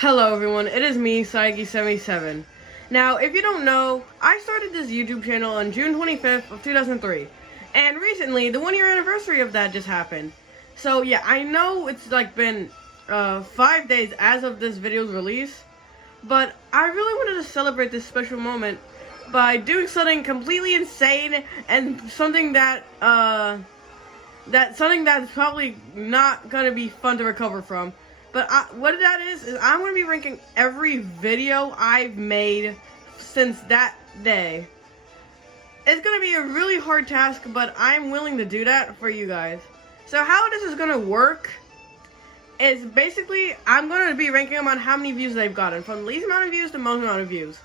Hello everyone, it is me, Saigi77. Now, if you don't know, I started this YouTube channel on June 25th of 2003. And recently, the 1 year anniversary of that just happened. So yeah, I know it's been 5 days as of this video's release. But I really wanted to celebrate this special moment by doing something completely insane and something that's probably not gonna be fun to recover from. But what that is I'm going to be ranking every video I've made since that day. It's going to be a really hard task, but I'm willing to do that for you guys. So how this is going to work is basically I'm going to be ranking them on how many views they've gotten, from the least amount of views to most amount of views.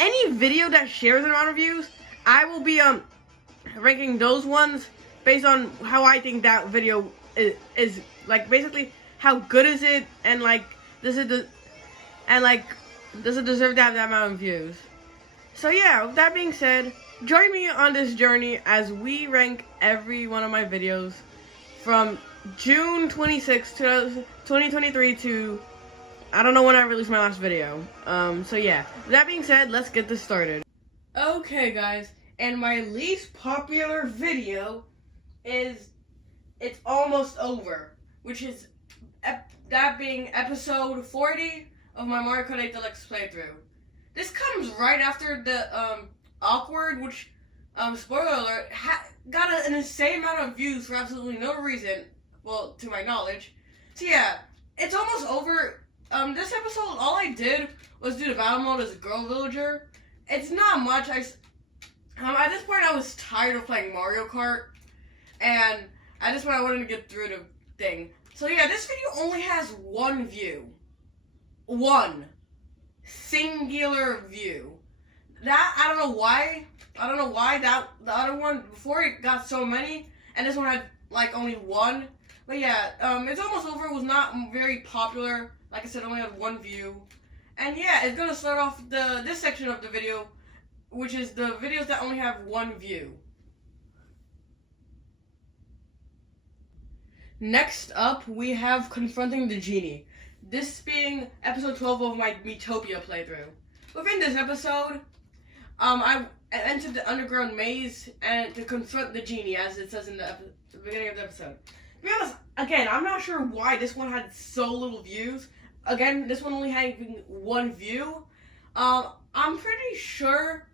Any video that shares an amount of views, I will be ranking those ones based on how I think that video is like, basically how good is it, and does it deserve to have that amount of views? So yeah, with that being said, join me on this journey as we rank every one of my videos from June 26, 2023 to I don't know when I released my last video. So yeah, with that being said, let's get this started. Okay guys, and my least popular video is It's Almost Over, which is that being episode 40 of my Mario Kart 8 Deluxe playthrough. This comes right after the Awkward, which, spoiler alert, got an insane amount of views for absolutely no reason, well, to my knowledge. So yeah, It's Almost Over. This episode, all I did was do the battle mode as a girl villager. It's not much. At this point I was tired of playing Mario Kart, and at this point I wanted to get through the thing. So yeah, this video only has one view. One singular view. That, I don't know why that the other one before it got so many, and this one had like only one. But yeah, It's Almost Over was not very popular. Like I said, only had one view. And yeah, it's gonna start off this section of the video, which is the videos that only have one view. Next up, we have Confronting the Genie. This being episode 12 of my Miitopia playthrough. Within this episode, I entered the underground maze and to confront the genie, as it says in the beginning of the episode. To be honest, again, I'm not sure why this one had so little views. Again, this one only had one view. I'm pretty sure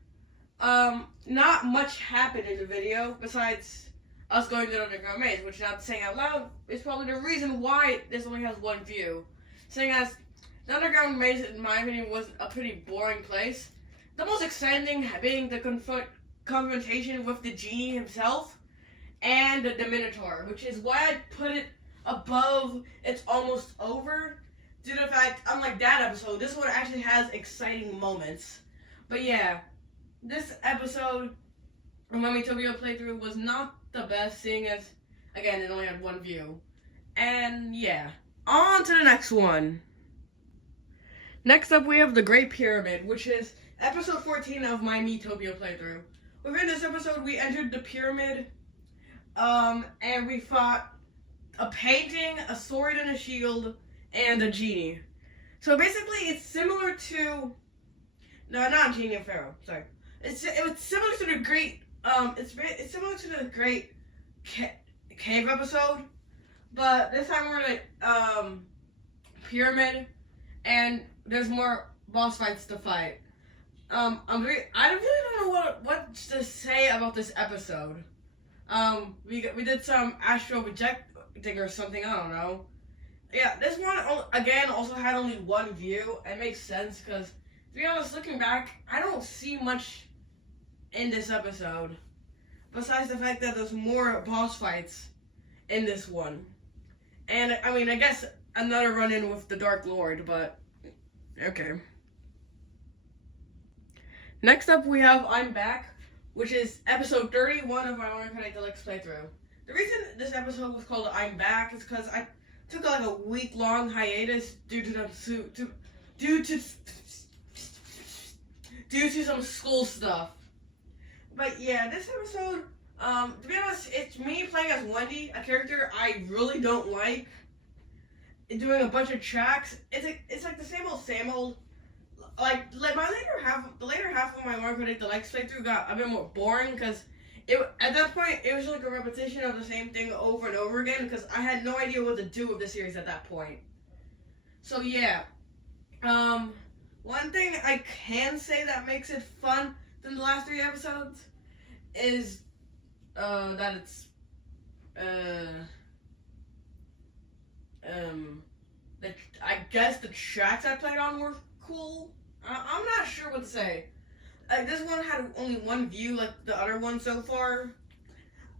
not much happened in the video besides us going to the underground maze, which, not saying out loud, is probably the reason why this only has one view. Saying as the underground maze, in my opinion, was a pretty boring place. The most exciting thing being the confrontation with the genie himself and the Minotaur, which is why I put it above It's Almost Over, due to the fact, unlike that episode, this one actually has exciting moments. But yeah, this episode of my Miitopia playthrough was not the best, seeing as, again, it only had one view. And yeah, on to the next one. Next up, we have The Great Pyramid, which is episode 14 of my Miitopia playthrough. Within this episode, we entered the pyramid, and we fought a painting, a sword and a shield, and a genie. So basically, it's similar to, no, not Genie of Pharaoh, sorry. It was similar to the Great, it's similar to the Great Cave episode, but this time we're in a pyramid, and there's more boss fights to fight. I really don't know what to say about this episode. We did some astral projecting or something, I don't know. Yeah, this one again also had only one view. It makes sense because, to be honest, looking back, I don't see much in this episode, besides the fact that there's more boss fights in this one. And, I mean, I guess another run-in with the Dark Lord, but okay. Next up, we have I'm Back, which is episode 31 of my Mario Kart 8 Deluxe playthrough. The reason this episode was called I'm Back is because I took like a week-long hiatus due to some school stuff. But yeah, this episode, to be honest, it's me playing as Wendy, a character I really don't like. doing a bunch of tracks. It's like the same old same old. Like the later half of my Mario Kart 8 Deluxe playthrough got a bit more boring because at that point it was like a repetition of the same thing over and over again because I had no idea what to do with the series at that point. So yeah, one thing I can say that makes it fun than the last 3 episodes is that it's I guess the tracks I played on were cool. I'm not sure what to say. This one had only one view, like the other one so far.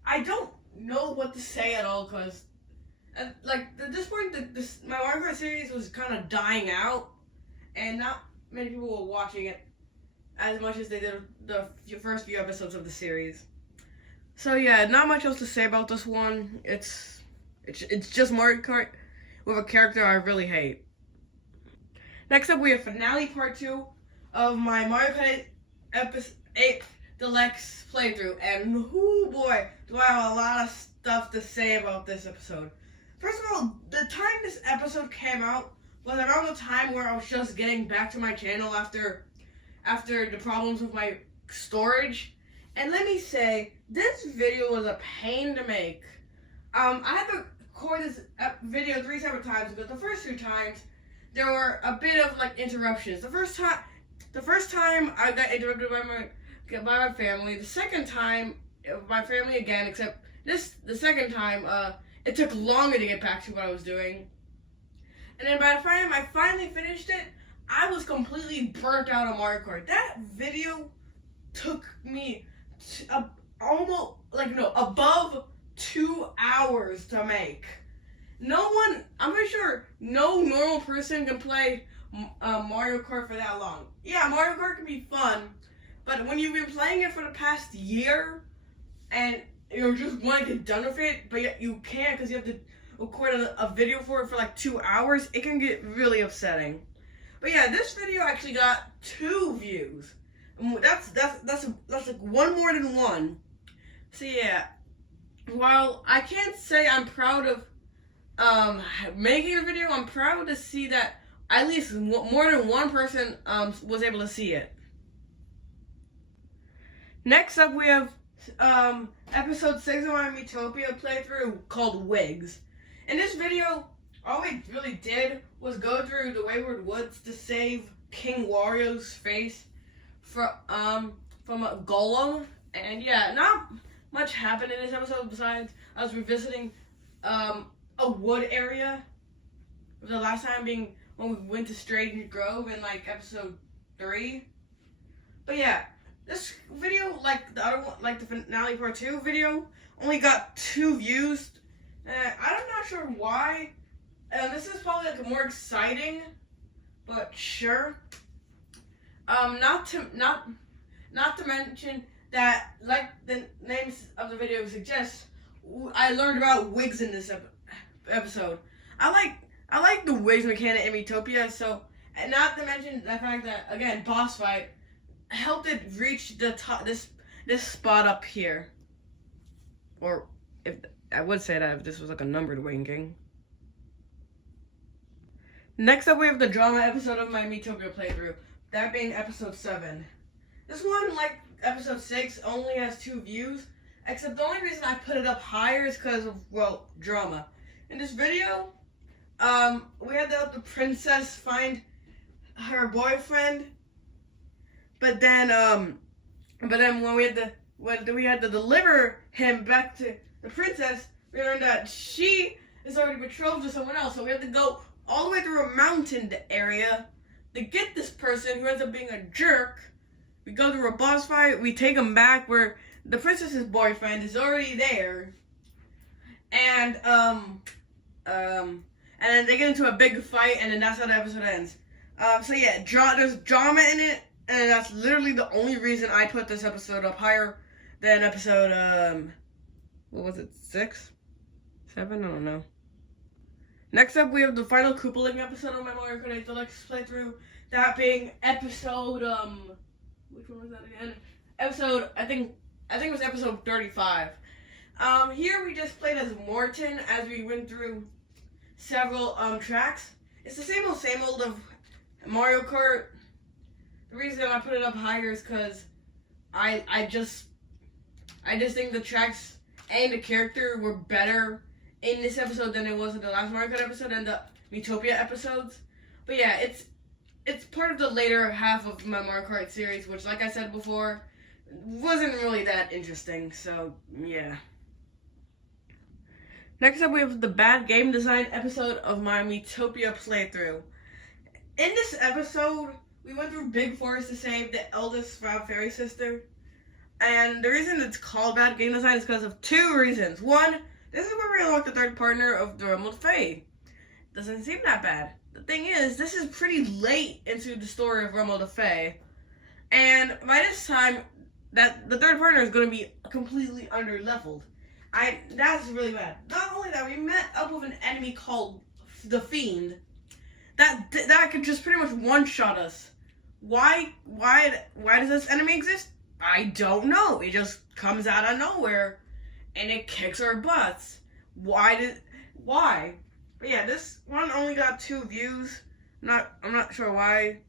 I don't know what to say at all, cause like at this point, my Mario Kart series was kind of dying out, and not many people were watching it as much as they did the first few episodes of the series. So yeah, not much else to say about this one. It's just Mario Kart with a character I really hate. Next up, we have finale part 2 of my Mario Kart 8 Deluxe playthrough, and oh boy, do I have a lot of stuff to say about this episode. First of all, the time this episode came out was around the time where I was just getting back to my channel after the problems with my storage, and let me say, this video was a pain to make. I had to record this video 3 separate times because the first 2 times there were a bit of like interruptions. The first time I got interrupted by my family. The second time, my family again. Except the second time, it took longer to get back to what I was doing. And then by the time I finally finished it, I was completely burnt out on Mario Kart. That video took me above 2 hours to make. I'm pretty sure no normal person can play Mario Kart for that long. Yeah, Mario Kart can be fun, but when you've been playing it for the past year and you just want to get done with it, but yet you can't because you have to record a video for it for like 2 hours, it can get really upsetting. But yeah, this video actually got 2 views. That's like one more than one. So yeah, while I can't say I'm proud of making a video, I'm proud to see that at least more than one person was able to see it. Next up, we have episode 6 of my Miitopia playthrough called Wigs. In this video, all we really did was go through the Wayward Woods to save King Wario's face from a golem, and yeah, not much happened in this episode besides I was revisiting a wood area. The last time being when we went to Strange Grove in like episode 3. But yeah, this video, like the other one, like the finale part 2 video, only got 2 views. I'm not sure why. This is probably like more exciting, but sure. Not to mention that, like the names of the video suggest, I learned about wigs in this episode. I like the wigs mechanic in Miitopia, so, and not to mention the fact that, again, boss fight helped it reach the top, this spot up here. Or if I would say that if this was like a numbered ranking. Next up, we have the drama episode of my Miitopia playthrough, that being episode 7. This one, like episode 6, only has 2 views, except the only reason I put it up higher is because of, well, drama. In this video, we had to help the princess find her boyfriend, but then when we had to deliver him back to the princess, we learned that she is already betrothed to someone else, so we have to go all the way through a mountain area to get this person who ends up being a jerk. We go through a boss fight, we take him back where the princess's boyfriend is already there, and then they get into a big fight, and then that's how the episode ends. So yeah, there's drama in it, and that's literally the only reason I put this episode up higher than episode, what was it, 6? 7? I don't know. Next up, we have the final Koopaling episode of my Mario Kart 8 Deluxe playthrough, that being episode, which one was that again? I think it was episode 35. Here we just played as Morton as we went through several tracks. It's the same old Mario Kart. The reason I put it up higher is because I just think the tracks and the character were better in this episode than it was in the last Mario Kart episode and the Miitopia episodes. But yeah, it's part of the later half of my Mario Kart series, which, like I said before, wasn't really that interesting. So yeah. Next up, we have the bad game design episode of my Miitopia playthrough. In this episode, we went through Big Forest to save the eldest fairy sister. And the reason it's called bad game design is because of two reasons. One, this is where we unlock the third partner of the Realm of Fae. Doesn't seem that bad. The thing is, this is pretty late into the story of Realm of the Fae. And by this time, that the third partner is going to be completely under-leveled. That's really bad. Not only that, we met up with an enemy called the Fiend that could just pretty much one-shot us. Why does this enemy exist? I don't know. It just comes out of nowhere and it kicks our butts. Why? But yeah, this one only got 2 views. I'm not sure why.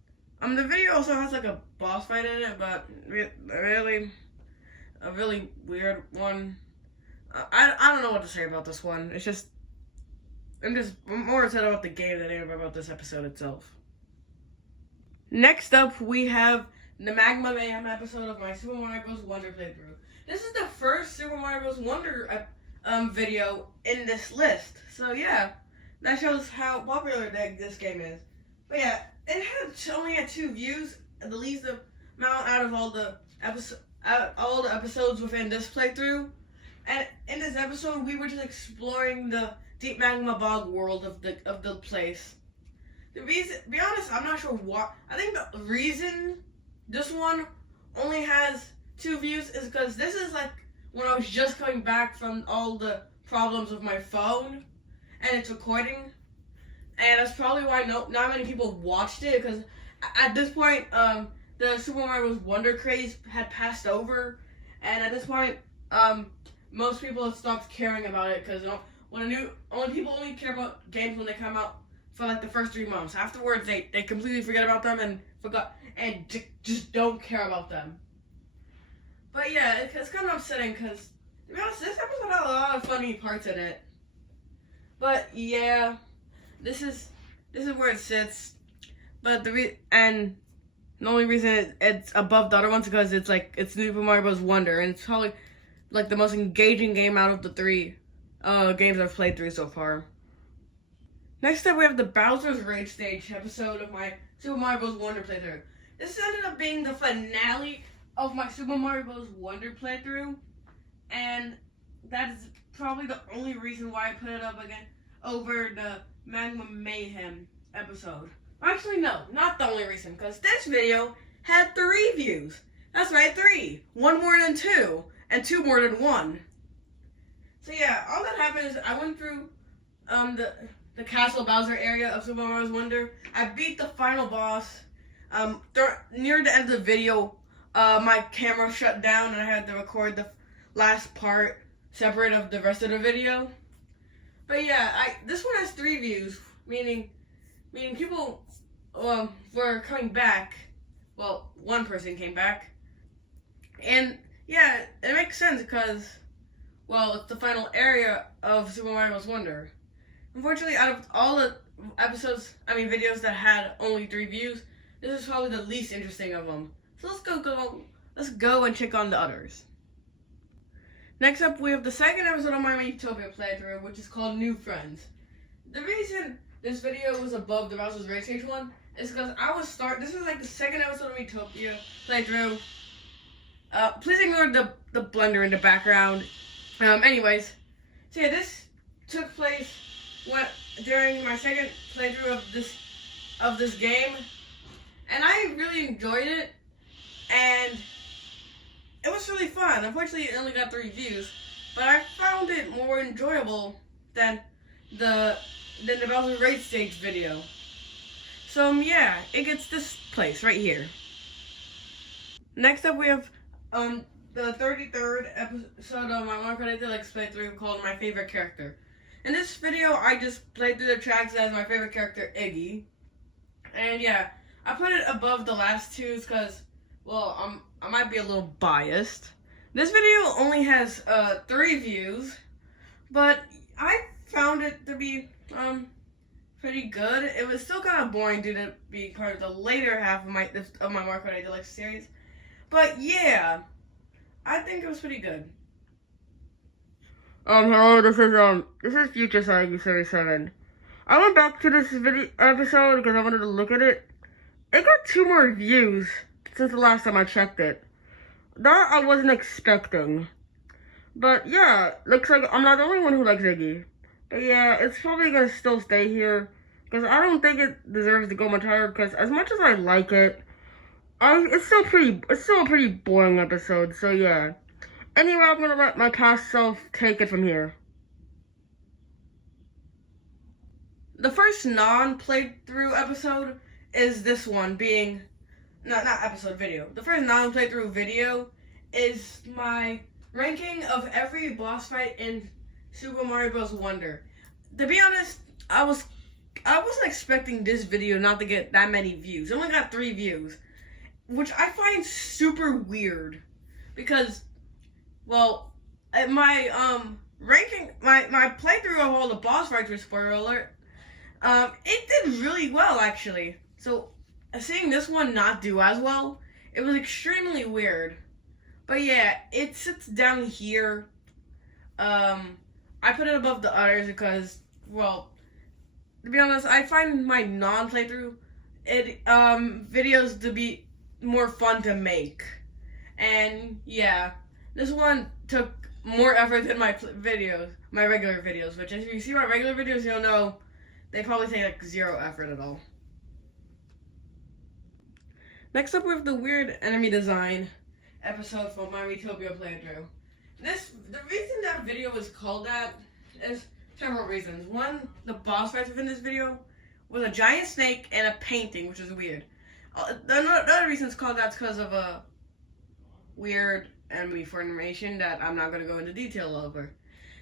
The video also has like a boss fight in it, but really a really weird one. I don't know what to say about this one. I'm more excited about the game than I am about this episode itself. Next up, we have the Magma Mayhem episode of my Super Mario Bros. Wonder playthrough. This is the first Super Mario Bros. Wonder video in this list. So yeah, that shows how popular this game is. But yeah, it only had 2 views, the least amount out of all the episodes within this playthrough. And in this episode, we were just exploring the deep magma bog world of the place. The reason, to be honest, I'm not sure why. I think the reason this one only has 2 views is because this is like when I was just coming back from all the problems with my phone and its recording. And that's probably why not many people watched it, because at this point, the Super Mario Bros. Wonder craze had passed over, and at this point, most people have stopped caring about it, because people only care about games when they come out for like the first 3 months. Afterwards, they completely forget about them and just don't care about them. But yeah, it's kind of upsetting, because to be honest, this episode had a lot of funny parts in it. But yeah, this is where it sits. But the only reason it's above the other ones is because it's Super Mario Bros. Wonder, and it's probably like the most engaging game out of the 3 games I've played through so far. Next up, we have the Bowser's Rage Stage episode of my Super Mario Bros. Wonder playthrough. This ended up being the finale of my Super Mario Bros. Wonder playthrough, and that is probably the only reason why I put it up again over the Magma Mayhem episode. Actually, no, not the only reason, because this video had 3 views. That's right, 3. 1 more than 2, and 2 more than 1. So yeah, all that happened is I went through the Castle Bowser area of Super Mario Bros. Wonder. I beat the final boss. Near the end of the video, my camera shut down and I had to record the last part separate of the rest of the video. But yeah, this one has 3 views, meaning people were coming back. Well, 1 person came back, and yeah, it makes sense because, well, it's the final area of Super Mario Bros. Wonder. Unfortunately, out of all the videos that had only 3 views, this is probably the least interesting of them. So let's go and check on the others. Next up, we have the second episode of my Miitopia playthrough, which is called New Friends. The reason this video was above the Bowser's Rage Stage one is because this is like the second episode of Miitopia playthrough. Please ignore the blender in the background. Anyways, so yeah, this took place during my second playthrough of this game, and I really enjoyed it, and it was really fun. Unfortunately, it only got 3 views, but I found it more enjoyable than the Bowser's Rage Stage video. So yeah, it gets this place right here. Next up, we have the 33rd episode of my Mario Kart 8 Deluxe playthrough called My Favorite Character. In this video, I just played through the tracks as my favorite character, Iggy. And yeah, I put it above the last two because, well, I might be a little biased. This video only has 3 views, but I found it to be pretty good. It was still kind of boring due to being part of the later half of my Marco Day Deluxe series, but yeah, I think it was pretty good. Hello, this is Future Saigi 37. I went back to this video episode because I wanted to look at it. It got 2 more views since the last time I checked it. That I wasn't expecting. But yeah, looks like I'm not the only one who likes Iggy. But yeah, it's probably gonna still stay here because I don't think it deserves to go much higher. Because as much as I like it, it's still a pretty boring episode. So yeah. Anyway, I'm gonna let my past self take it from here. The first non-playthrough episode is this one, being not episode, video. The first non-playthrough video is my ranking of every boss fight in Super Mario Bros. Wonder. To be honest, I wasn't expecting this video not to get that many views. It only got 3 views, which I find super weird because, well, my ranking, my playthrough of all the boss fights, with spoiler alert, it did really well actually. So seeing this one not do as well, it was extremely weird. But yeah, it sits down here. I put it above the others because, well, to be honest, I find my non-playthrough videos to be more fun to make. And yeah, this one took more effort than my regular videos, which if you see my regular videos, you'll know they probably take like 0 effort at all. Next up, we have the weird enemy design episode from my Miitopia playthrough. The reason that video was called that is several reasons. One, the boss fights within this video was a giant snake and a painting, which is weird. The other reason it's called that is because of a weird enemy formation that I'm not going to go into detail over.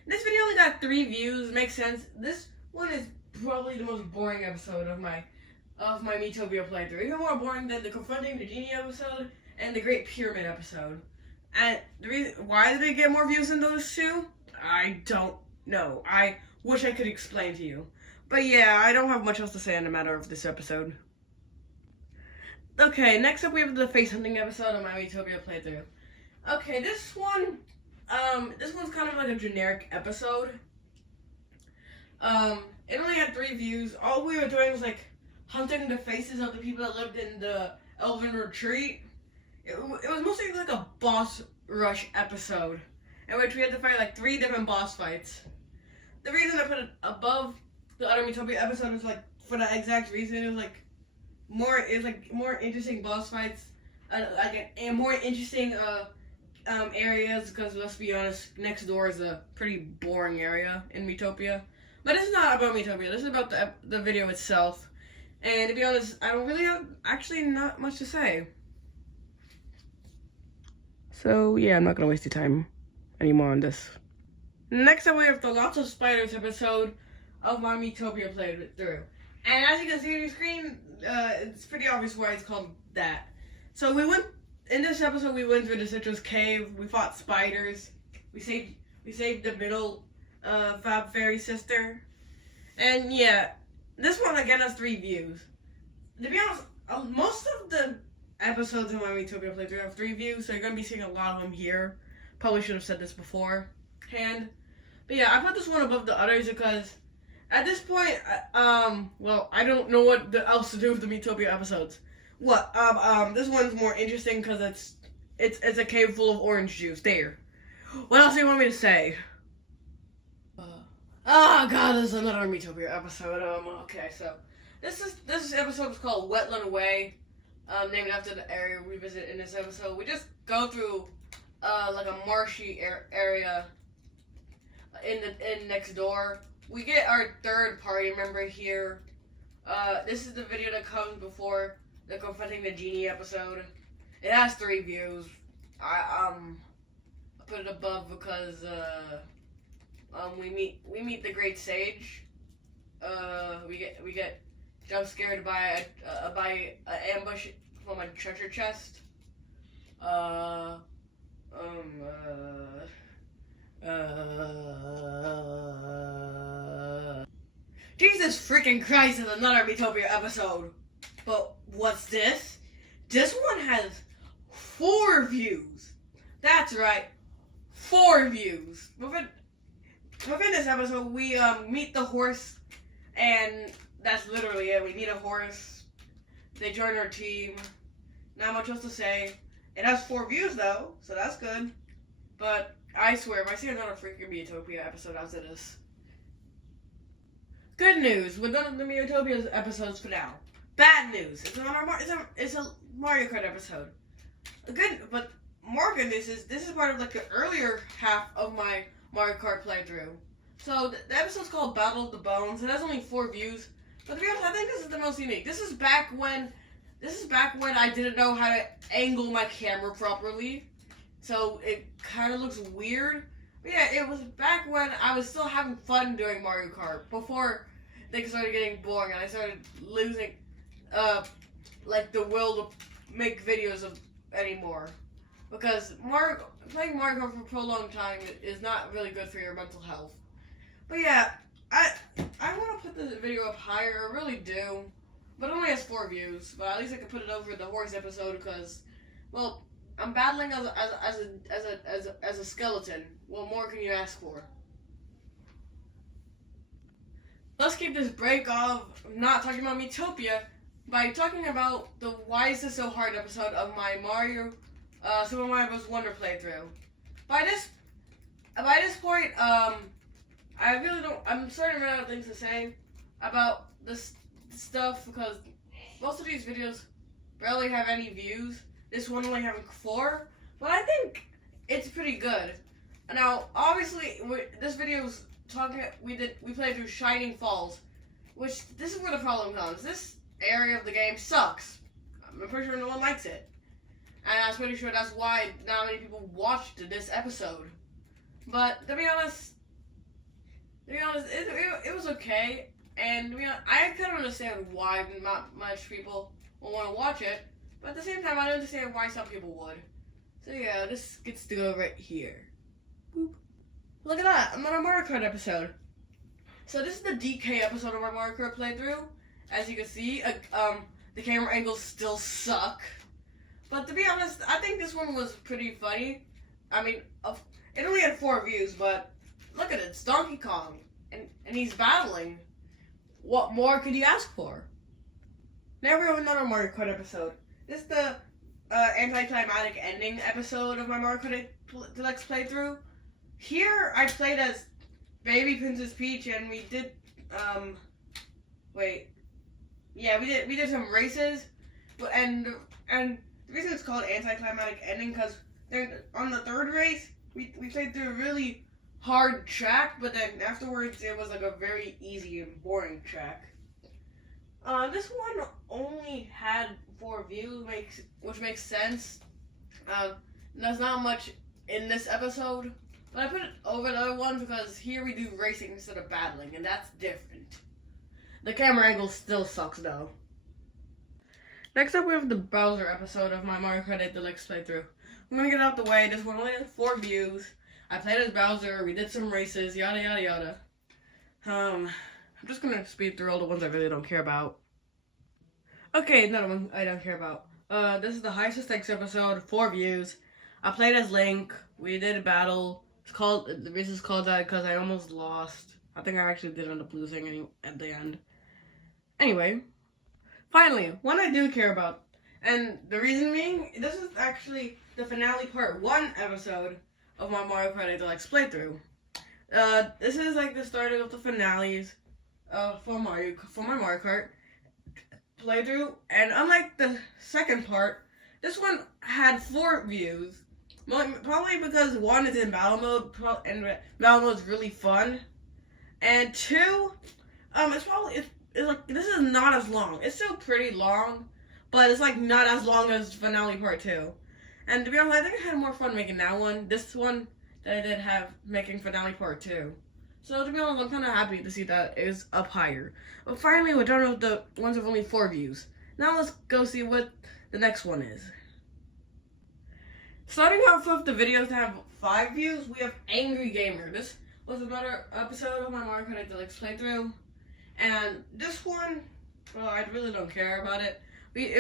This video only got 3 views, makes sense. This one is probably the most boring episode of my Miitopia playthrough. Even more boring than the Confronting the Genie episode and the Great Pyramid episode. And the reason why did it get more views than those 2? I don't know. I wish I could explain to you. But yeah, I don't have much else to say on the matter of this episode. Okay, next up we have the face hunting episode of my Miitopia playthrough. Okay, this one's kind of like a generic episode. It only had 3 views. All we were doing was like hunting the faces of the people that lived in the Elven Retreat. It was mostly like a boss rush episode in which we had to fight like 3 different boss fights. The reason I put it above the other Miitopia episode was like for that exact reason. It was more interesting boss fights, and more interesting areas, because let's be honest, next door is a pretty boring area in Miitopia. But this is not about Miitopia. This is about the video itself. And to be honest, I don't really have actually not much to say. So yeah, I'm not gonna waste your time anymore on this. Next up, we have the Lots of Spiders episode of my Miitopia playthrough. And as you can see on your screen, it's pretty obvious why it's called that. So in this episode, we went through the Citrus Cave. We fought spiders. We saved the middle Fab Fairy sister. And yeah, this one again has 3 views. To be honest, most of the episodes in my Miitopia playthrough have 3 views, so you're gonna be seeing a lot of them here. Probably should have said this beforehand. But yeah, I put this one above the others because at this point, well, I don't know what else to do with the Miitopia episodes. This one's more interesting because it's a cave full of orange juice. There. What else do you want me to say? Oh god, this is another Miitopia episode. Okay, so this episode is called Wetland Way, named after the area we visit in this episode. We just go through like a marshy area in next door. We get our 3rd party member here. This is the video that comes before the Confronting the Genie episode. It has 3 views. I put it above because we meet the Great Sage. We get jump scared by an ambush from a treasure chest. Uh, um, Jesus freaking Christ is another Miitopia episode. But what's this? This one has 4 views. That's right, 4 views. Within this episode, we meet the horse, and that's literally it. We meet a horse. They join our team. Not much else to say. It has 4 views though, so that's good. But I swear, if I see another freaking Miitopia episode after this. Good news, we're done with the Miitopia episodes for now. Bad news, it's a Mario Kart episode. Good, but more good news is this is part of like the earlier half of my Mario Kart playthrough. So the episode's called Battle of the Bones. It has only 4 views, but to be honest, I think this is the most unique. This is back when I didn't know how to angle my camera properly, so it kind of looks weird. But yeah, it was back when I was still having fun doing Mario Kart before things started getting boring and I started losing, like the will to make videos of anymore. Because playing Mario Kart for a prolonged time is not really good for your mental health. But yeah, I want to put this video up higher. I really do. But it only has 4 views. But at least I can put it over the horse episode because, well, I'm battling as a skeleton. What more can you ask for? Let's keep this break of not talking about Miitopia by talking about the Why Is This So Hard episode of my Super Mario Bros. Wonder playthrough. By this point, I really don't. I'm starting to run out of things to say about this stuff because most of these videos barely have any views. This one only having 4, but I think it's pretty good. Now, obviously, this video's talking. We played through Shining Falls, which this is where the problem comes. This area of the game sucks. I'm pretty sure no one likes it, and I'm pretty sure that's why not many people watched this episode. But to be honest, it was okay, and I kind of understand why not much people will want to watch it. But at the same time, I understand why some people would. So yeah, this gets to go right here. Boop. Look at that, I'm on a Mario Kart episode. So this is the DK episode of my Mario Kart playthrough. As you can see, the camera angles still suck. But to be honest, I think this one was pretty funny. I mean, it only had 4 views, but look at it, it's Donkey Kong. And he's battling. What more could you ask for? Now we have another Mario Kart episode. This is the anticlimactic ending episode of my Mario Kart Deluxe playthrough. Here I played as Baby Princess Peach, and we did we did some races, and the reason it's called anticlimactic ending because on the 3rd race we played through a really hard track, but then afterwards it was like a very easy and boring track. This one only had 4 views, which makes sense. There's not much in this episode, but I put it over the other one because here we do racing instead of battling, and that's different. The camera angle still sucks though. Next up we have the Bowser episode of my Mario Kart 8 Deluxe playthrough. I'm gonna get out the way. This one only has 4 views. I played as Bowser, we did some races, yada yada yada. I'm just gonna speed through all the ones I really don't care about. Okay, another one I don't care about. This is the High Stakes episode, 4 views. I played as Link, we did a battle. The reason it's called that because I almost lost. I think I actually did end up losing at the end. Anyway, finally, one I do care about. And the reason being, this is actually the finale part 1 episode of my Mario Kart 8 Deluxe playthrough. This is like the start of the finales for my Mario Kart playthrough, and unlike the second part, this one had 4 views. Probably because 1 is in battle mode, and battle mode is really fun, and 2, it's like this is not as long. It's still pretty long, but it's like not as long as finale part 2. And to be honest, I think I had more fun making that one. This one that I did have making finale part 2. So to be honest, I'm kind of happy to see that is up higher. But finally, we're done with the ones with only 4 views. Now let's go see what the next one is. Starting off with the videos that have 5 views, we have Angry Gamer. This was another episode of my Mario Kart 8 Deluxe playthrough. And this one, well, I really don't care about it.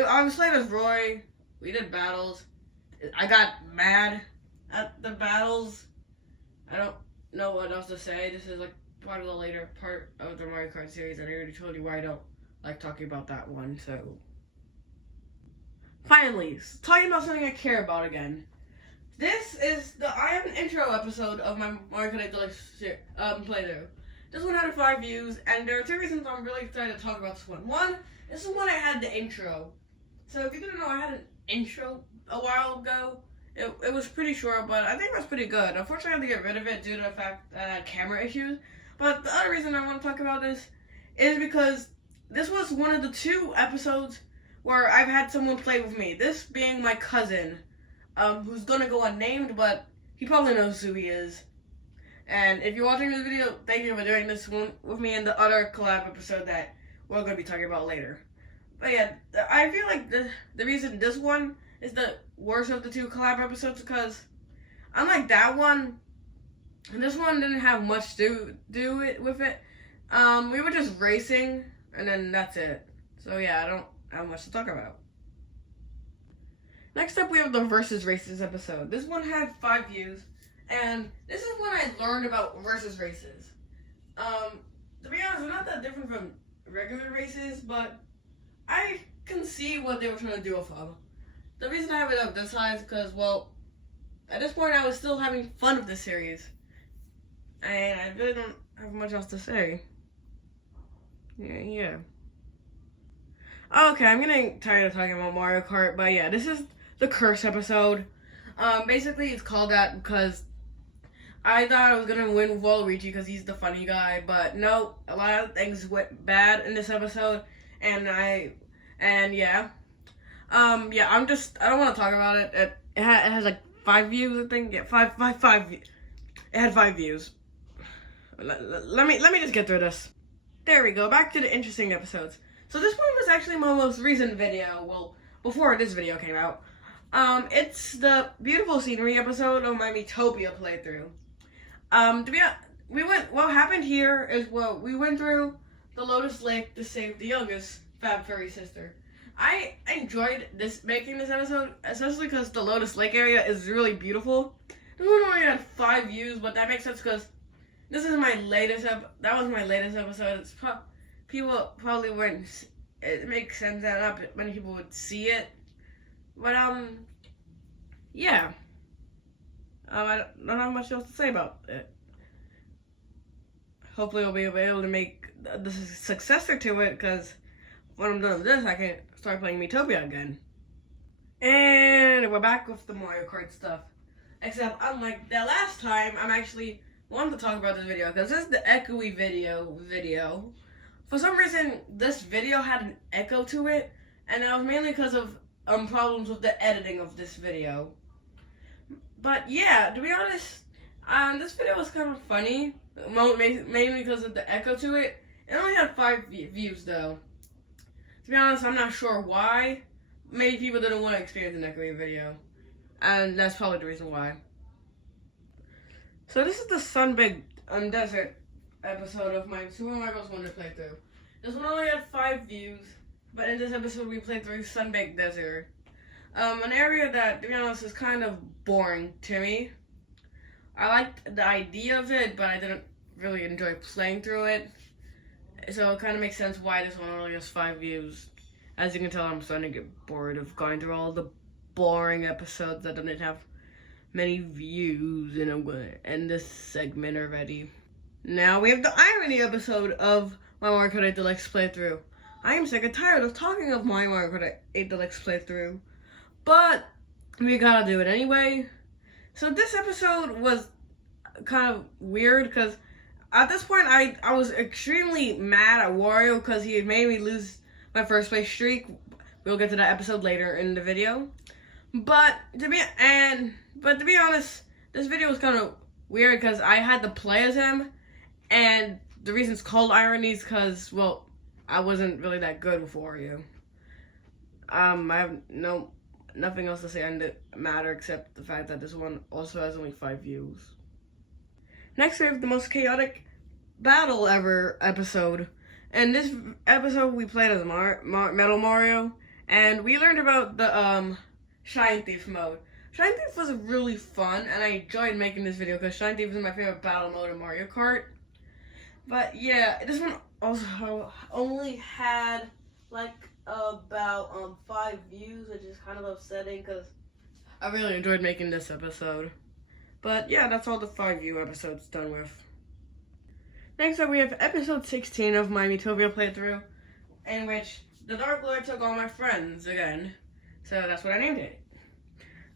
I was playing as Roy. We did battles. I got mad at the battles. I don't know what else to say. This is like part of the later part of the Mario Kart series, and I already told you why I don't like talking about that one. So, finally, talking about something I care about again. This is I have an intro episode of my Mario Kart 8 Deluxe playthrough. This one had 5 views, and there are 2 reasons I'm really excited to talk about this one. One, this is when I had the intro. So if you didn't know, I had an intro a while ago. It was pretty short, but I think it was pretty good. Unfortunately, I had to get rid of it due to the fact that I had camera issues. But the other reason I want to talk about this is because this was one of the 2 episodes where I've had someone play with me. This being my cousin, who's gonna go unnamed, but he probably knows who he is. And if you're watching this video, thank you for doing this one with me in the other collab episode that we're going to be talking about later. But yeah, I feel like the reason this one is the worst of the 2 collab episodes because unlike that one, this one didn't have much to do with it. We were just racing, and then that's it. So yeah, I don't have much to talk about. Next up, we have the Versus Races episode. This one had 5 views. And this is when I learned about versus races. To be honest, they're not that different from regular races, but I can see what they were trying to do with them. The reason I have it up this high is because, well, at this point I was still having fun with the series. And I really don't have much else to say. Yeah. Okay, I'm getting tired of talking about Mario Kart, but yeah, this is the curse episode. Basically, it's called that because I thought I was gonna win with Waluigi because he's the funny guy, but no, a lot of things went bad in this episode, and yeah, I don't want to talk about it. It has like 5 views, I think. Yeah, five. It had 5 views. Let me just get through this. There we go. Back to the interesting episodes. So this one was actually my most recent video. Well, before this video came out. It's the beautiful scenery episode of my Miitopia playthrough. What happened here is, well, we went through the Lotus Lake to save the youngest Fab Furry sister. I enjoyed making this episode, especially because the Lotus Lake area is really beautiful. This one only had 5 views, but that makes sense because this is my latest that was my latest episode. People probably wouldn't, it makes sense that not many people would see it. But, yeah. I don't have much else to say about it. Hopefully we'll be able to make the successor to it, because when I'm done with this, I can start playing Miitopia again. And we're back with the Mario Kart stuff. Except, unlike the last time, I'm actually wanting to talk about this video, because this is the echoey video. For some reason, this video had an echo to it, and that was mainly because of problems with the editing of this video. But yeah, to be honest, this video was kind of funny, mainly because of the echo to it. It only had 5 views though. To be honest, I'm not sure why. Many people didn't want to experience an echoey video, and that's probably the reason why. So this is the Sunbig Desert episode of my Super Mario Bros. Wonder playthrough. This one only had 5 views. But in this episode, we played through Sunbaked Desert. An area that, to be honest, is kind of boring to me. I liked the idea of it, but I didn't really enjoy playing through it. So it kind of makes sense why this one only has 5 views. As you can tell, I'm starting to get bored of going through all the boring episodes that didn't have many views. And I'm going to end this segment already. Now we have the irony episode of my Mario Kart 8 Deluxe playthrough. I am sick and tired of talking of my Mario Kart 8 Deluxe playthrough, but we gotta do it anyway. So this episode was kind of weird because at this point I was extremely mad at Wario because he had made me lose my first place streak. We'll get to that episode later in the video. But to be honest, this video was kind of weird because I had to play as him, And the reason it's called Irony is because, well, I wasn't really that good with Wario. I have nothing else to say on the matter except the fact that this one also has only 5 views. Next, we have the most chaotic battle ever episode. In this episode, we played as Metal Mario, and we learned about the Shine Thief mode. Shine Thief was really fun, and I enjoyed making this video because Shine Thief is my favorite battle mode in Mario Kart. But yeah, this one also only had like about 5 views, which is kind of upsetting because I really enjoyed making this episode. But yeah, that's all the 5 view episodes done with. Next up, we have episode 16 of my Miitopia playthrough, in which the Dark Lord took all my friends again. So that's what I named it.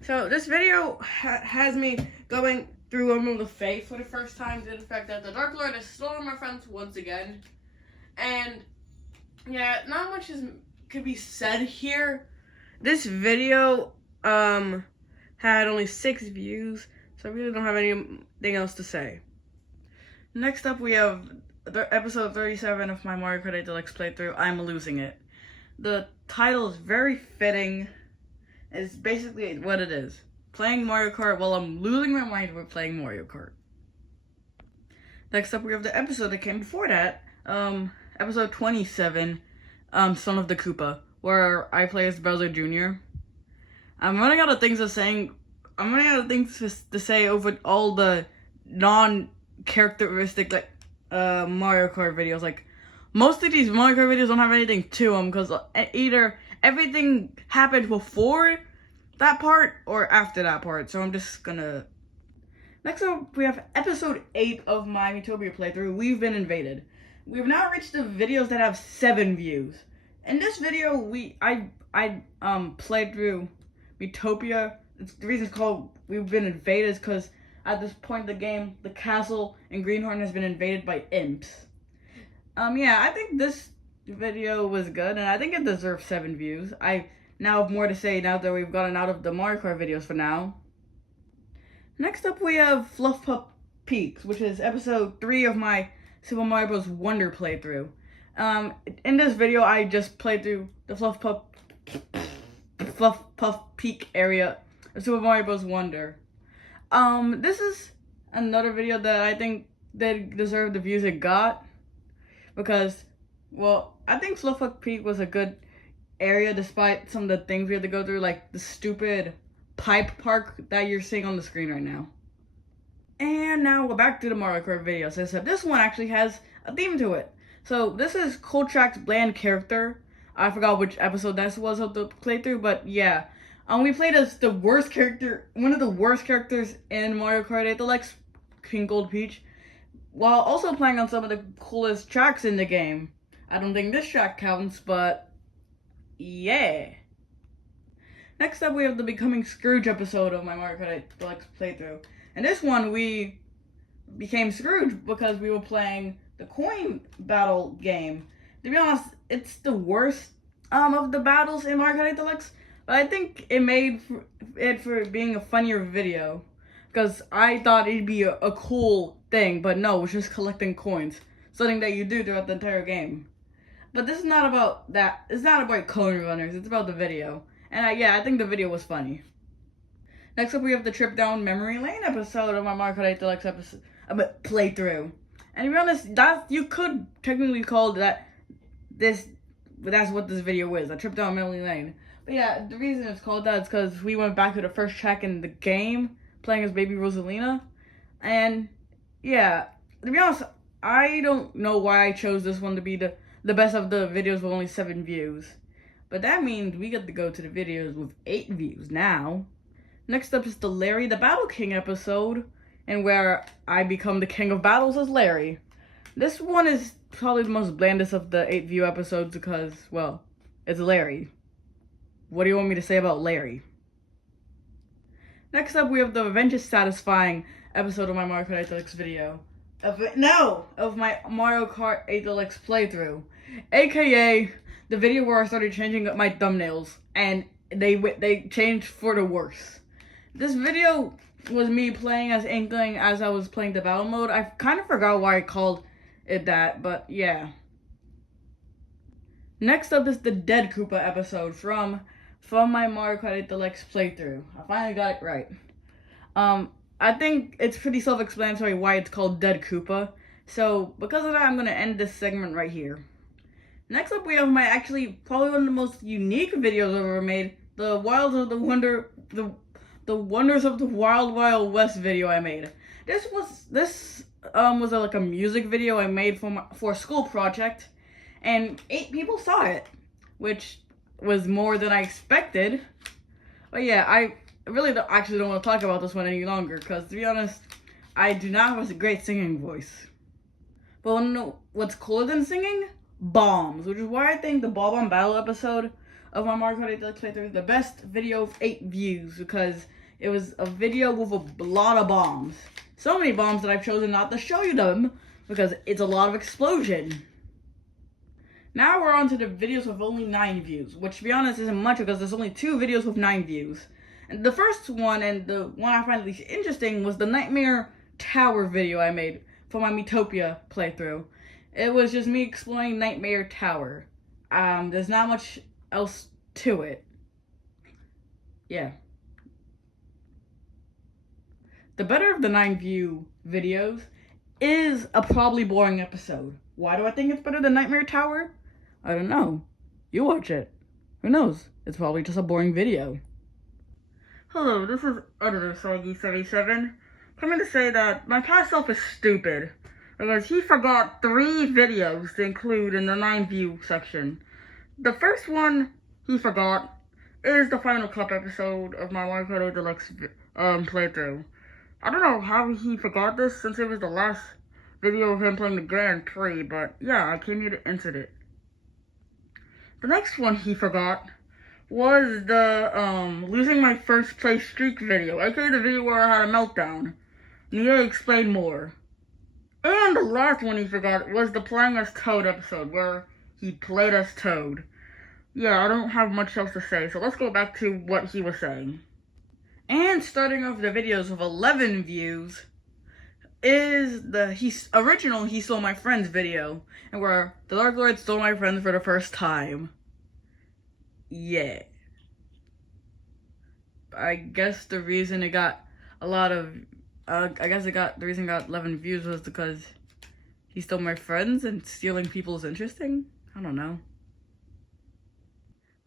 So this video has me going through Emerald of Faith for the first time, due to the fact that the Dark Lord has stolen my friends once again. And yeah, not much could be said here. This video had only 6 views, so I really don't have anything else to say. Next up, we have episode 37 of my Mario Kart 8 Deluxe playthrough, I'm Losing It. The title is very fitting. It's basically what it is. Playing Mario Kart while I'm losing my mind with playing Mario Kart. Next up, we have the episode that came before that, episode 27, Son of the Koopa, where I play as Bowser Jr. I'm running out of things to say over all the non-characteristic like Mario Kart videos. Like, most of these Mario Kart videos don't have anything to them because either everything happened before that part or after that part. So I'm just gonna. Next up, we have episode 8 of my Miitopia playthrough, We've Been Invaded. We've now reached the videos that have 7 views. In this video, I played through Miitopia. The reason it's called We've Been Invaded is because at this point in the game, the castle in Greenhorn has been invaded by imps. Yeah, I think this video was good, and I think it deserves 7 views. I now have more to say now that we've gotten out of the Mario Kart videos for now. Next up, we have Fluff Pup Peaks, which is episode 3 of my Super Mario Bros. Wonder playthrough. In this video, I just played through the Fluff Puff Peak area of Super Mario Bros. Wonder. This is another video that I think they deserve the views it got, because, well, I think Fluff Pup Peak was a good area despite some of the things we had to go through, like the stupid pipe park that you're seeing on the screen right now. And now we're back to the Mario Kart videos, except this one actually has a theme to it. So this is Kolchak's bland character. I forgot which episode that was of the playthrough, but yeah. We played as the worst character, one of the worst characters in Mario Kart 8 Deluxe, Pink Gold Peach, while also playing on some of the coolest tracks in the game. I don't think this track counts, but yeah. Next up, we have the Becoming Scrooge episode of my Mario Kart 8 Deluxe playthrough. And this one, we became Scrooge because we were playing the coin battle game. To be honest, it's the worst of the battles in Mario Kart 8 Deluxe. But I think it made it for being a funnier video, because I thought it'd be a cool thing, but no, it's just collecting coins, something that you do throughout the entire game. But this is not about that. It's not about coin runners. It's about the video, and yeah, I think the video was funny. Next up, we have the Trip Down Memory Lane episode of my Mario Kart 8 Deluxe episode playthrough. And to be honest, you could technically call that this, but that's what this video is, a Trip Down Memory Lane. But yeah, the reason it's called that is because we went back to the first track in the game, playing as Baby Rosalina. And yeah, to be honest, I don't know why I chose this one to be the best of the videos with only 7 views. But that means we get to go to the videos with 8 views now. Next up is the Larry the Battle King episode, and where I become the king of battles as Larry. This one is probably the most blandest of the 8 view episodes because, well, it's Larry. What do you want me to say about Larry? Next up, we have the Revenge is Satisfying episode of my Mario Kart 8 Deluxe video. Of my Mario Kart 8 Deluxe playthrough. AKA, the video where I started changing up my thumbnails, and they changed for the worse. This video was me playing as Inkling as I was playing the battle mode. I kind of forgot why I called it that, but yeah. Next up is the Dead Koopa episode from my Mario Kart 8 Deluxe playthrough. I finally got it right. I think it's pretty self-explanatory why it's called Dead Koopa. So because of that, I'm gonna end this segment right here. Next up, we have my probably one of the most unique videos I've ever made, the Wonders of the Wild Wild West video I made. This was like a music video I made for a school project, and 8 people saw it, which was more than I expected. But yeah, I really don't want to talk about this one any longer, because to be honest, I do not have a great singing voice. But wanna know what's cooler than singing? Bombs, which is why I think the Ball Bomb Battle episode of my Mario Kart 8 Deluxe playthrough is the best video of 8 views, because it was a video with a lot of bombs. So many bombs that I've chosen not to show you them, because it's a lot of explosion. Now we're on to the videos with only 9 views, which to be honest isn't much because there's only 2 videos with 9 views. And the first one, and the one I find least interesting, was the Nightmare Tower video I made for my Miitopia playthrough. It was just me exploring Nightmare Tower. There's not much else to it. Yeah. The better of the 9 view videos is a probably boring episode. Why do I think it's better than Nightmare Tower? I don't know. You watch it. Who knows? It's probably just a boring video. Hello, this is Editor Soggy77. Coming to say that my past self is stupid, because he forgot 3 videos to include in the 9 view section. The first one he forgot is the Final Cup episode of my Mario Kart 8 Deluxe playthrough. I don't know how he forgot this, since it was the last video of him playing the Grand Prix, but yeah, I came here to insert it. The next one he forgot was the losing my first place streak video. I created a video where I had a meltdown. Nia explained more. And the last one he forgot was the playing as Toad episode, where he played as Toad. Yeah, I don't have much else to say, so let's go back to what he was saying. And starting off the videos with 11 views is the original He Stole My Friends video, and where the Dark Lord stole my friends for the first time. Yeah. I guess the reason it got a lot of, the reason it got 11 views was because he stole my friends and stealing people is interesting? I don't know.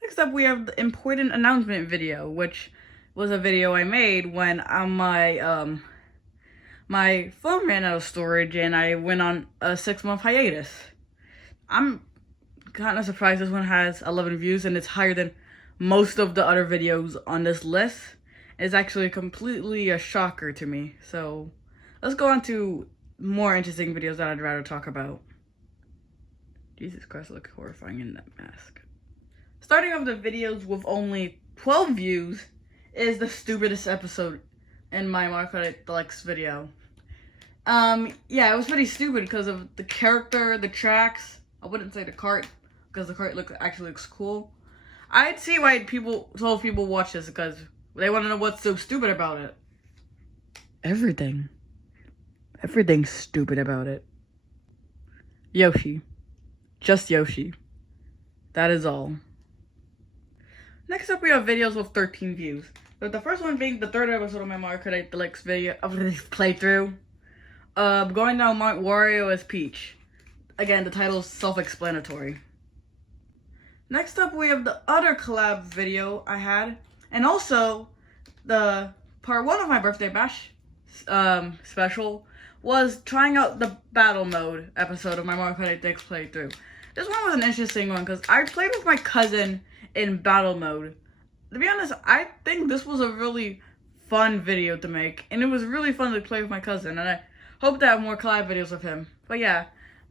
Next up, we have the important announcement video, which was a video I made when my phone ran out of storage and I went on a 6-month hiatus. I'm kind of surprised this one has 11 views and it's higher than most of the other videos on this list. It's actually completely a shocker to me. So let's go on to more interesting videos that I'd rather talk about. Jesus Christ, look horrifying in that mask. Starting off the videos with only 12 views is the stupidest episode in my Mario Kart 8 Deluxe video. Yeah, it was pretty stupid because of the character, the tracks. I wouldn't say the cart, because the cart actually looks cool. I'd see why people watch this, because they want to know what's so stupid about it. Everything's stupid about it. Yoshi. Just Yoshi. That is all. Next up, we have videos with 13 views. With the first one being the 3rd episode of my Mario Kart 8 Deluxe video of this playthrough. Going down Mount Wario as Peach. Again, the title is self-explanatory. Next up, we have the other collab video I had, and also the part 1 of my birthday bash special was trying out the battle mode episode of my Mario Kart 8 Deluxe playthrough. This one was an interesting one because I played with my cousin in battle mode. To be honest, I think this was a really fun video to make, and it was really fun to play with my cousin, and I hope to have more collab videos with him. But yeah,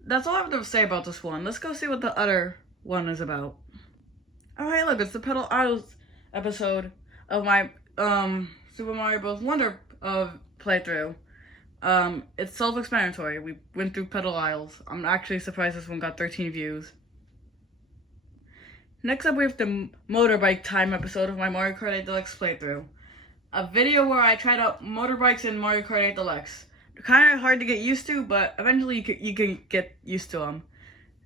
that's all I have to say about this one. Let's go see what the other one is about. Oh hey, look, it's the Petal Isles episode of my Super Mario Bros. Wonder playthrough. It's self-explanatory. We went through Petal Isles. I'm actually surprised this one got 13 views. Next up, we have the Motorbike Time episode of my Mario Kart 8 Deluxe playthrough. a video where I tried out motorbikes in Mario Kart 8 Deluxe. They're kind of hard to get used to, but eventually you can get used to them.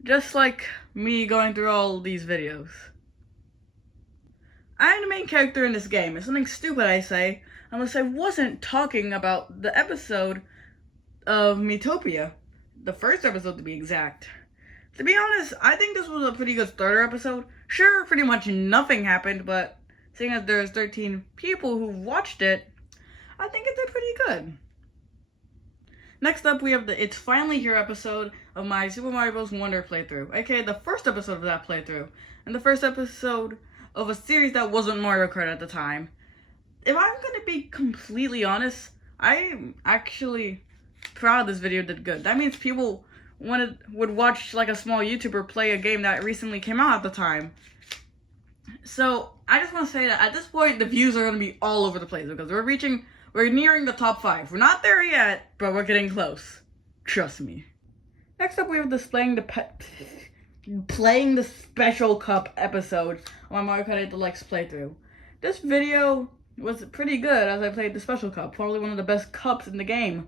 Just like me going through all these videos. I am the main character in this game. It's something stupid I say, unless I wasn't talking about the episode of Miitopia. The first episode to be exact. To be honest, I think this was a pretty good starter episode. Sure, pretty much nothing happened, but seeing as there's 13 people who watched it, I think it did pretty good. Next up, we have the It's Finally Here episode of my Super Mario Bros. Wonder playthrough, aka the first episode of that playthrough, and the first episode of a series that wasn't Mario Kart at the time. If I'm gonna be completely honest, I'm actually proud this video did good. That means people would watch like a small YouTuber play a game that recently came out at the time. So I just want to say that at this point the views are gonna be all over the place because we're nearing the top 5. We're not there yet, but we're getting close. Trust me. Next up, we have playing the Special Cup episode of my Mario Kart 8 Deluxe playthrough. This video was pretty good as I played the Special Cup, probably one of the best cups in the game.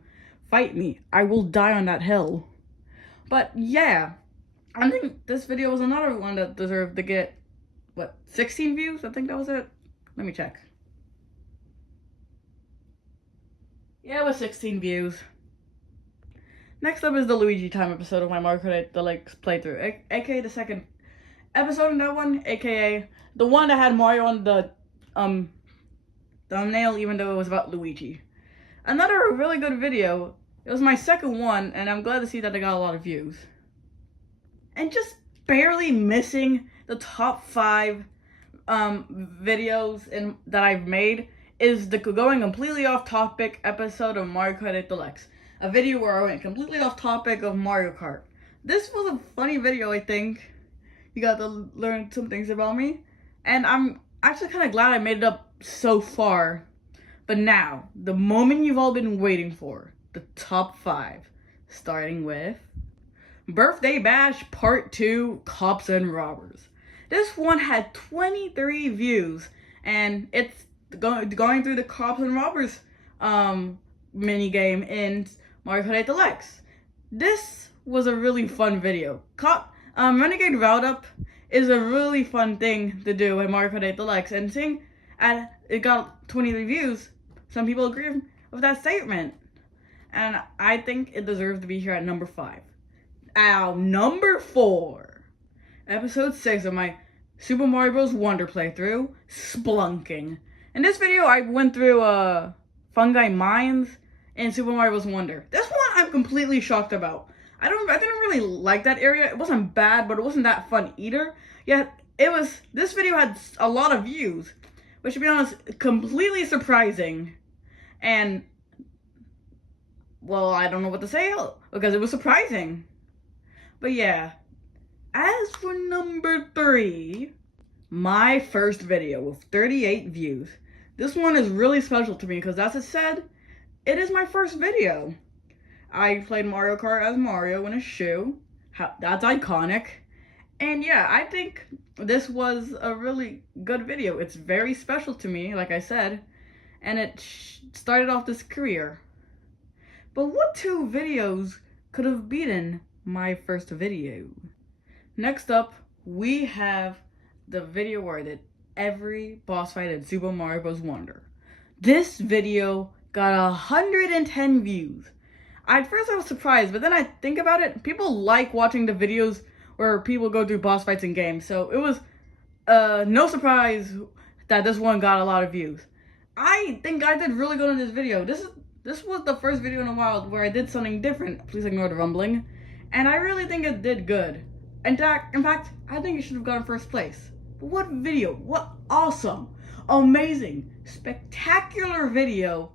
Fight me, I will die on that hill. But yeah, I think this video was another one that deserved to get, 16 views? I think that was it. Let me check. Yeah, it was 16 views. Next up is the Luigi Time episode of my Mario Kart 8 Deluxe playthrough, aka the second episode in that one, aka the one that had Mario on the thumbnail, even though it was about Luigi. Another really good video. It was my second one, and I'm glad to see that I got a lot of views. And just barely missing the top 5 videos that I've made is the going completely off topic episode of Mario Kart 8 Deluxe. A video where I went completely off topic of Mario Kart. This was a funny video, I think. You got to learn some things about me. And I'm actually kind of glad I made it up so far. But now, the moment you've all been waiting for. The top 5. Starting with Birthday Bash Part 2, Cops and Robbers. This one had 23 views. And it's going through the Cops and Robbers mini game in Mario Kart 8 Deluxe. This was a really fun video. Renegade Roundup is a really fun thing to do in Mario Kart 8 Deluxe, and seeing it got 23 views, some people agree with that statement, and I think it deserves to be here at number 5. Number 4, episode 6 of my Super Mario Bros. Wonder playthrough, Splunking. In this video, I went through Fungi Mines and Super Mario Bros. Wonder. This one I'm completely shocked about. I didn't really like that area. It wasn't bad, but it wasn't that fun either. Yet this video had a lot of views, which, to be honest, completely surprising. And well, I don't know what to say because it was surprising. But yeah, as for number 3, my first video with 38 views. This one is really special to me because, as I said, it is my first video. I played Mario Kart as Mario in a shoe. That's iconic. And yeah, I think this was a really good video. It's very special to me, like I said, and it started off this career. But what 2 videos could have beaten my first video? Next up, we have the video where I did every boss fight in Super Mario Bros. Wonder. This video got 110 views. At first I was surprised, but then I think about it, people like watching the videos where people go through boss fights in games, so it was no surprise that this one got a lot of views. I think I did really good on this video. This was the first video in a while where I did something different. Please ignore the rumbling. And I really think it did good. In fact, I think it should have gotten first place. But what video? What awesome, amazing, spectacular video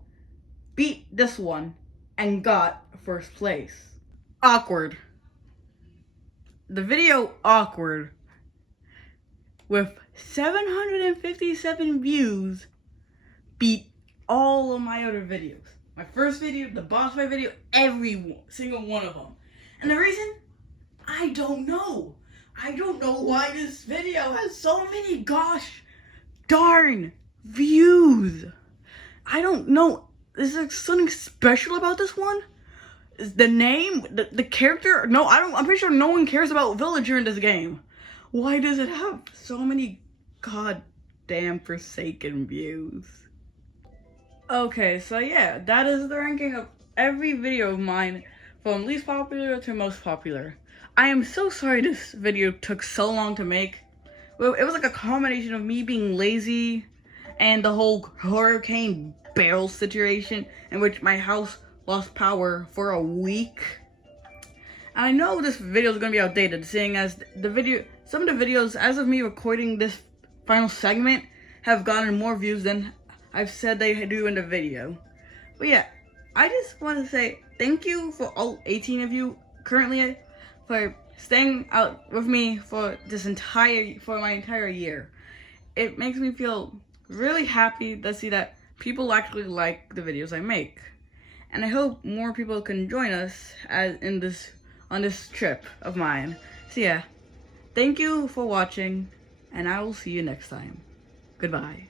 beat this one and got first place? Awkward. The video Awkward, with 757 views, beat all of my other videos. My first video, the boss fight video, every single one of them. And the reason? I don't know. I don't know why this video has so many gosh darn views. I don't know. Is there something special about this one? Is the name, the character? No, I'm pretty sure no one cares about Villager in this game. Why does it have so many goddamn Forsaken views? Okay, so yeah, that is the ranking of every video of mine from least popular to most popular. I am so sorry this video took so long to make. Well, it was like a combination of me being lazy and the whole hurricane barrel situation in which my house lost power for a week. And I know this video is going to be outdated, seeing as some of the videos as of me recording this final segment have gotten more views than I've said they do in the video. But yeah, I just want to say thank you for all 18 of you currently for staying out with me for my entire year. It makes me feel really happy to see that people actually like the videos I make. And I hope more people can join us on this trip of mine. So yeah, thank you for watching, and I will see you next time. Goodbye.